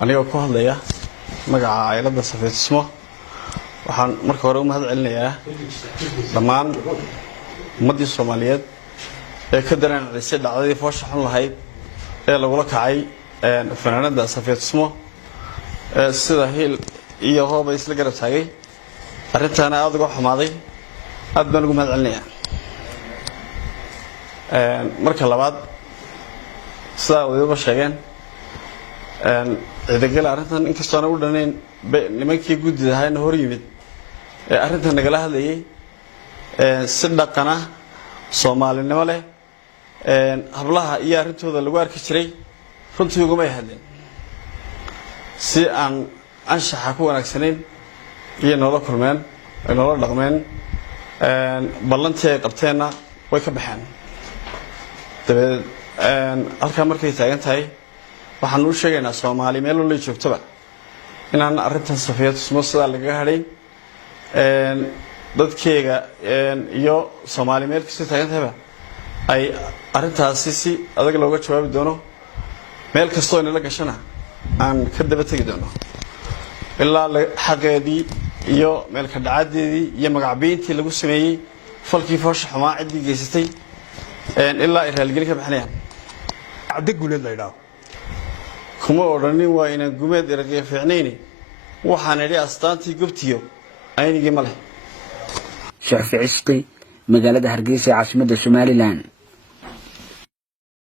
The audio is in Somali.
anigoo ku hadlaya magaca caylada Safeetismo waxaan marka hore u mahad celinayaa dhammaan ummadii Soomaaliyeed ee ka dareenaysay dhacdadii foosha xun lahayd ee lagula kacay fanaanada Safeetismo sida heel iyo hoob isla garab taagay arrintaana aad uga xumaaday aad baan ugu mahad celinayaa marka labaad sida wadaba sheegeen ciidagal arrintan inkastoo aan u dhaneyn nimankii guddida ahaayna hor yimid arrintan nagala hadlayay si dhaqana Soomaalinimo leh hablaha iyo arrintooda lagu arki jiray runtii ugu ma hadleen si aan anshaxa ku wanaagsaneyn iyo nolol kulmeen nolol dhaqmeen ballantii ay qabteenna way ka baxeen dabeed halka markay taagan tahay waxaan u sheegaynaa Soomaali meel walba joogtaba inaan arrintan Safeetismo sida laga hadhay dadkeega iyo Soomaali meel kasta taagan tahay ay arrintaasi si adag looga jawaabi doono meel kasta oo la gashana aan ka daba tagi doono ilaa xaqeedii iyo meel ka dhacadeedii iyo magacbiintii lagu sameeyay falkii foosha xumaa cidii geysatay ilaa iraalgelin ka baxnayaan عدك قولي الله يداو kuma oranin waa inaan gumeed eragay fiicnayni waxaan idhi astaantii gubtiyo aynigii ma leh Shaafi Cishqi magaalada Hargeysa caasimadda Somaliland